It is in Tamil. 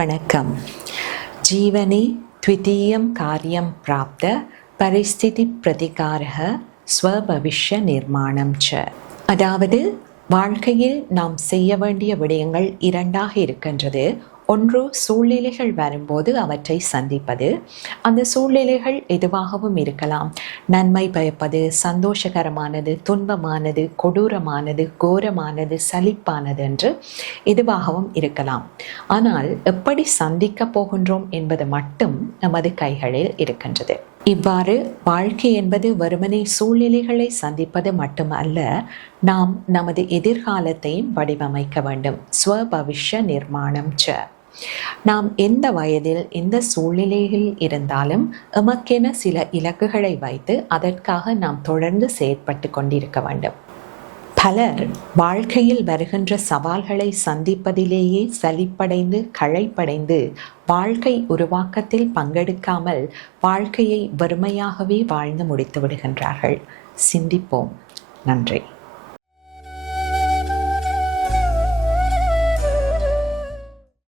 வணக்கம். ஜீவனே த்விதீயம் காரியம் பிராப்த பரிஸ்திதி பிரதிகாரக ஸ்வபவிஷ்ய நிர்மாணம் ச. அதாவது வாழ்க்கையில் நாம் செய்ய வேண்டிய விடயங்கள் இரண்டாக இருக்கின்றது. ஒன்று, சூழ்நிலைகள் வரும்போது அவற்றை சந்திப்பது. அந்த சூழ்நிலைகள் எதுவாகவும் இருக்கலாம். நன்மை பயப்பது, சந்தோஷகரமானது, துன்பமானது, கொடூரமானது, கோரமானது, சலிப்பானது என்று எதுவாகவும் இருக்கலாம். ஆனால் எப்படி சந்திக்கப் போகின்றோம் என்பது மட்டும் நமது கைகளில் இருக்கின்றது. இவ்வாறு வாழ்க்கை என்பது வெறுமனே சூழ்நிலைகளை சந்திப்பது மட்டுமல்ல, நாம் நமது எதிர்காலத்தையும் வடிவமைக்க வேண்டும். ஸ்வபவிஷ்ய நிர்மாணம் ச. நாம் எந்த வயதில் எந்த சூழ்நிலையில் இருந்தாலும் எமக்கென சில இலக்குகளை வைத்து அதற்காக நாம் தொடர்ந்து செயற்பட்டு கொண்டிருக்க வேண்டும். பலர் வாழ்க்கையில் வருகின்ற சவால்களை சந்திப்பதிலேயே சலிப்படைந்து களைப்படைந்து வாழ்க்கை உருவாக்கத்தில் பங்கெடுக்காமல் வாழ்க்கையை வெறுமையாகவே வாழ்ந்து முடித்து விடுகின்றார்கள். சிந்திப்போம். நன்றி.